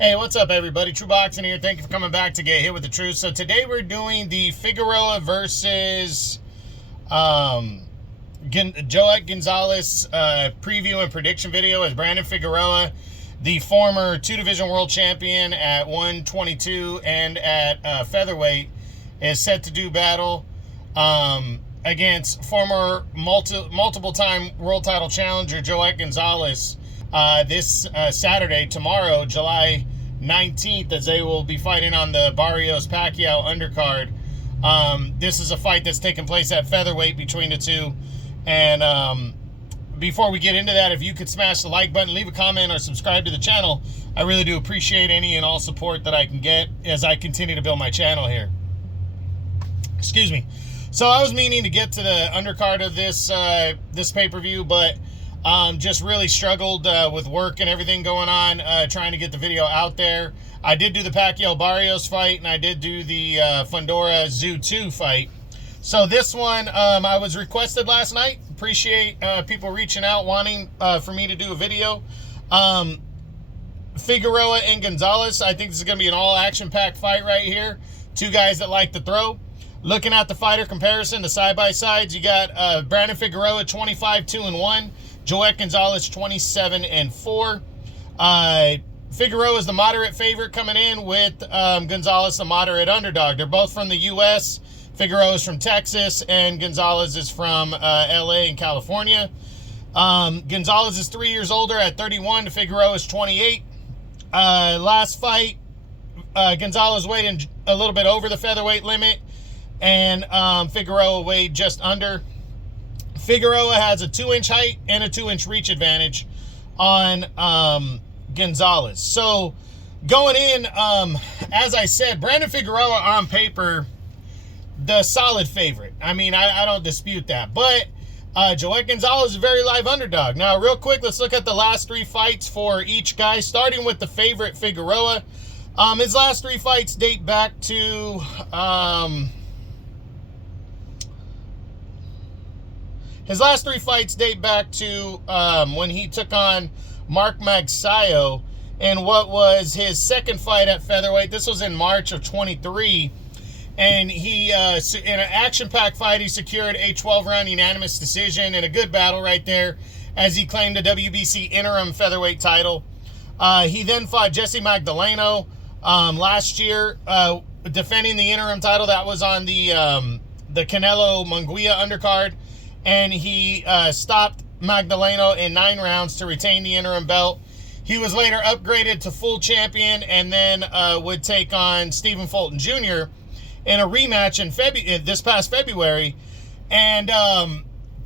Hey, what's up, everybody? True Boxing here. Thank you for coming back to Get Hit with the Truth. So today we're doing the Figueroa versus Joet Gonzalez preview and prediction video. As Brandon Figueroa, the former two-division world champion at 122 and at featherweight, is set to do battle against former multiple-time world title challenger Joet Gonzalez this Saturday, tomorrow, July 19th, as they will be fighting on the Barrios-Pacquiao undercard. This is a fight that's taking place at featherweight between the two. And before we get into that, if you could smash the like button, leave a comment, or subscribe to the channel, I really do appreciate any and all support that I can get as I continue to build my channel here. Excuse me. So I was meaning to get to the undercard of this pay-per-view, but just really struggled with work and everything going on, trying to get the video out there. I did do the Pacquiao Barrios fight, and I did do the Fundora Zoo 2 fight. So this one, I was requested last night. Appreciate people reaching out, wanting for me to do a video. Figueroa and Gonzalez, I think this is going to be an all-action-packed fight right here. Two guys that like to throw. Looking at the fighter comparison, the side-by-sides, you got Brandon Figueroa 25-2-1. Joet Gonzalez 27-4. Figueroa is the moderate favorite coming in, with Gonzalez the moderate underdog. They're both from the U.S. Figueroa is from Texas, and Gonzalez is from L.A. in California. Gonzalez is 3 years older at 31. Figueroa is 28. Last fight, Gonzalez weighed a little bit over the featherweight limit, and Figueroa weighed just under. Figueroa has a 2-inch height and a 2-inch reach advantage on Gonzalez. So going in, as I said, Brandon Figueroa on paper, the solid favorite. I mean, I don't dispute that. But Joet Gonzalez is a very live underdog. Now, real quick, let's look at the last three fights for each guy, starting with the favorite, Figueroa. His last three fights date back to... His last three fights date back to when he took on Mark Magsayo in what was his second fight at featherweight. This was in March of 23. And he, in an action-packed fight, he secured a 12-round unanimous decision in a good battle right there, as he claimed the WBC interim featherweight title. He then fought Jesse Magdaleno last year, defending the interim title. That was on the Canelo Munguia undercard. And he stopped Magdaleno in 9 rounds to retain the interim belt. He was later upgraded to full champion, and then would take on Stephen Fulton Jr. in a rematch in this past February. And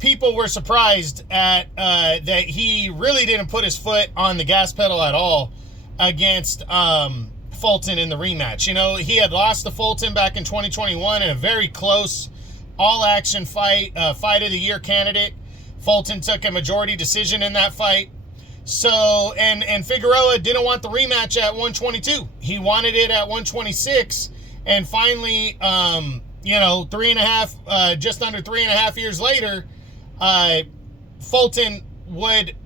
people were surprised at that he really didn't put his foot on the gas pedal at all against Fulton in the rematch. You know, he had lost to Fulton back in 2021 in a very close all-action fight, fight of the year candidate. Fulton took a majority decision in that fight. So, and Figueroa didn't want the rematch at 122. He wanted it at 126. And finally, you know, just under 3.5 years later, Fulton would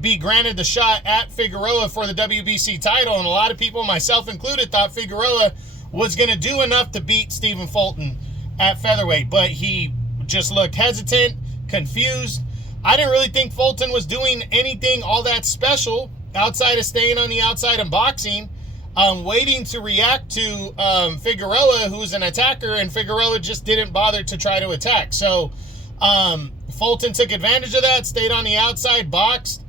be granted the shot at Figueroa for the WBC title. And a lot of people, myself included, thought Figueroa was going to do enough to beat Stephen Fulton at featherweight, but he just looked hesitant, confused. I didn't really think Fulton was doing anything all that special outside of staying on the outside and boxing, waiting to react to Figueroa, who's an attacker, and Figueroa just didn't bother to try to attack. So Fulton took advantage of that, stayed on the outside, boxed,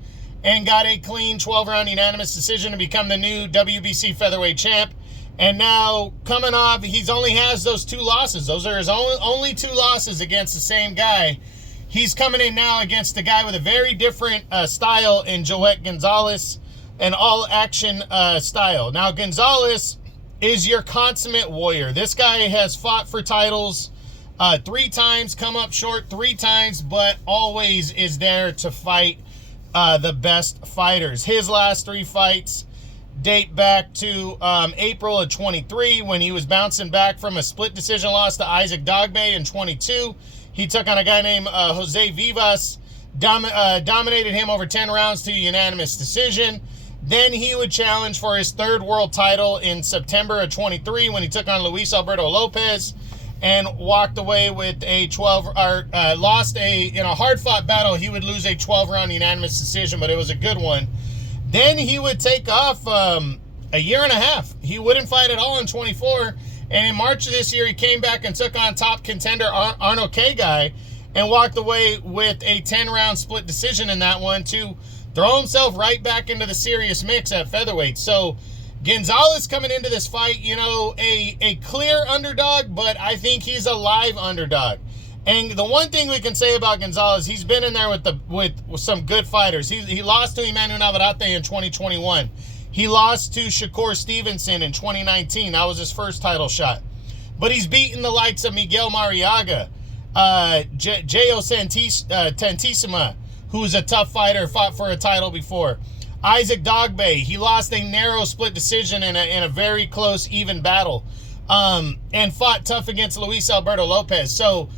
and got a clean 12-round unanimous decision to become the new WBC featherweight champ. And now, coming off, he only has those 2 losses. Those are his only 2 losses against the same guy. He's coming in now against a guy with a very different style in Joet Gonzalez, an all-action style. Now, Gonzalez is your consummate warrior. This guy has fought for titles 3 times, come up short 3 times, but always is there to fight the best fighters. His last 3 fights date back to April of 23, when he was bouncing back from a split decision loss to Isaac Dogbe in 22. He took on a guy named Jose Vivas, dominated him over 10 rounds to a unanimous decision. Then he would challenge for his third world title in September of 23 when he took on Luis Alberto Lopez and walked away with a 12, or lost in a hard-fought battle. He would lose a 12-round unanimous decision, but it was a good one. Then he would take off a year and a half. He wouldn't fight at all in 24. And in March of this year, he came back and took on top contender Arno K-Guy and walked away with a 10-round split decision in that one to throw himself right back into the serious mix at featherweight. So Gonzalez coming into this fight, you know, a clear underdog, but I think he's a live underdog. And the one thing we can say about Gonzalez, he's been in there with some good fighters. He lost to Emmanuel Navarrete in 2021. He lost to Shakur Stevenson in 2019. That was his first title shot. But he's beaten the likes of Miguel Mariaga, J.O. Tantissima, who's a tough fighter, fought for a title before. Isaac Dogbe, he lost a narrow split decision in a very close, even battle, and fought tough against Luis Alberto Lopez. So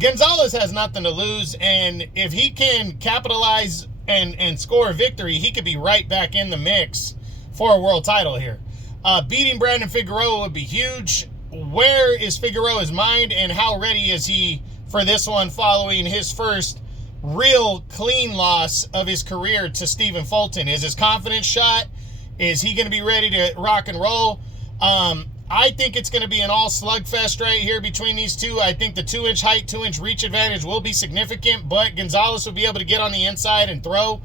Gonzalez has nothing to lose, and if he can capitalize and score a victory, he could be right back in the mix for a world title here. Beating Brandon Figueroa would be huge. Where is Figueroa's mind, and how ready is he for this one following his first real clean loss of his career to Stephen Fulton? Is his confidence shot? Is he going to be ready to rock and roll? I think it's going to be an all slugfest right here between these two. I think the 2-inch height, 2-inch reach advantage will be significant, but Gonzalez will be able to get on the inside and throw.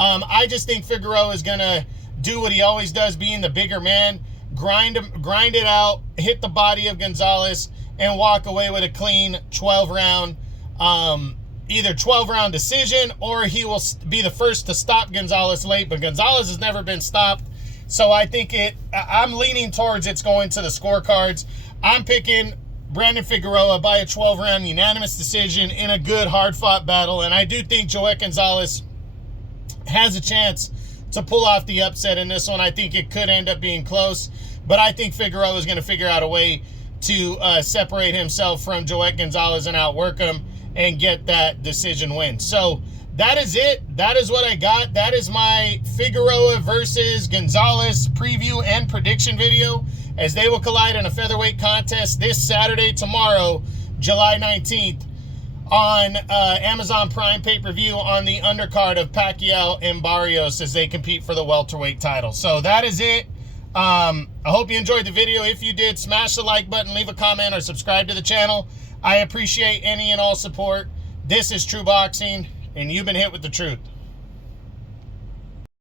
I just think Figueroa is going to do what he always does, being the bigger man, grind it out, hit the body of Gonzalez, and walk away with a clean 12-round, either 12-round decision, or he will be the first to stop Gonzalez late. But Gonzalez has never been stopped, so I think I'm leaning towards it's going to the scorecards. I'm picking Brandon Figueroa by a 12-round unanimous decision in a good, hard-fought battle, and I do think Joet Gonzalez has a chance to pull off the upset in this one. I think it could end up being close, but I think Figueroa is going to figure out a way to separate himself from Joet Gonzalez and outwork him and get that decision win. So that is it. That is what I got. That is my Figueroa versus Gonzalez preview and prediction video, as they will collide in a featherweight contest this Saturday, tomorrow, July 19th, on Amazon Prime pay-per-view on the undercard of Pacquiao and Barrios as they compete for the welterweight title. So that is it. I hope you enjoyed the video. If you did, smash the like button, leave a comment, or subscribe to the channel. I appreciate any and all support. This is True Boxing, and you've been hit with the truth.